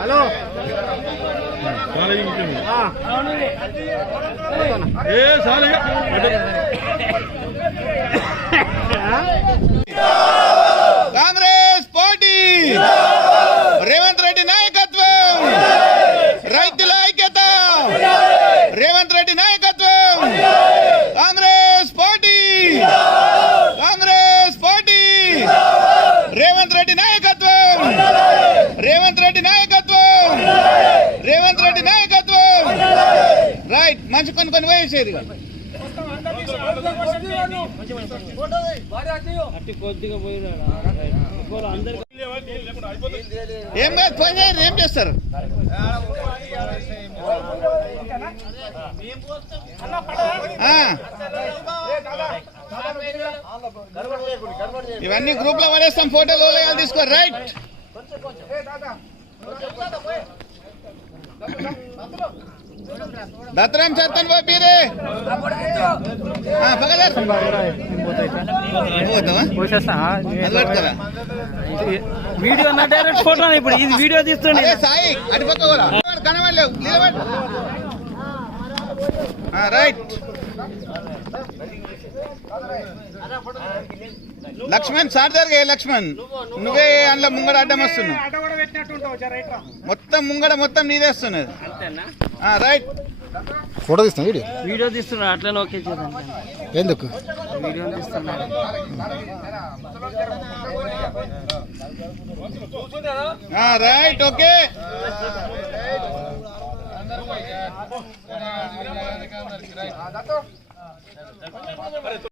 Hello Congress party Revanth Reddy నాయకత్వం, రైతుల ఐక్యత, రేవంత్ రెడ్డి నాయకత్వం, కాంగ్రెస్ పార్టీ, కాంగ్రెస్ పార్టీ, రేవంత్ రెడ్డి నాయకత్వం, రేవంత్ రెడ్డి నాయకత్వం, రేవంత్ రెడ్డి నాయకత్వం. రైట్, మంచి కొన్ని వేసేది ఏం కాదు, పోయినా ఏం చేస్తారు? ఇవన్నీ గ్రూప్ లో పడేస్తాం, ఫోటోలు తీసుకో. రైట్, దత్తరాం చర్తన్ బాబీ రే వీడియో నా డైరెక్ట్ ఫోటో ఇప్పుడు ఇది వీడియో తీస్తుండే సాయి అటు పక్క కూడా కనబడలేవు. రైట్, లక్ష్మణ్ సార్ జరిగే. లక్ష్మణ్ నువ్వే అందులో ముంగడ అడ్డం వస్తున్నావు, మొత్తం ముంగడ మొత్తం నీదేస్తున్నది. రైట్, ఫోటో తీస్తున్నా, వీడియో తీస్తున్నా అట్లనే ఓకే ఎందుకు వీడియో తీస్తున్నా. Right, okay.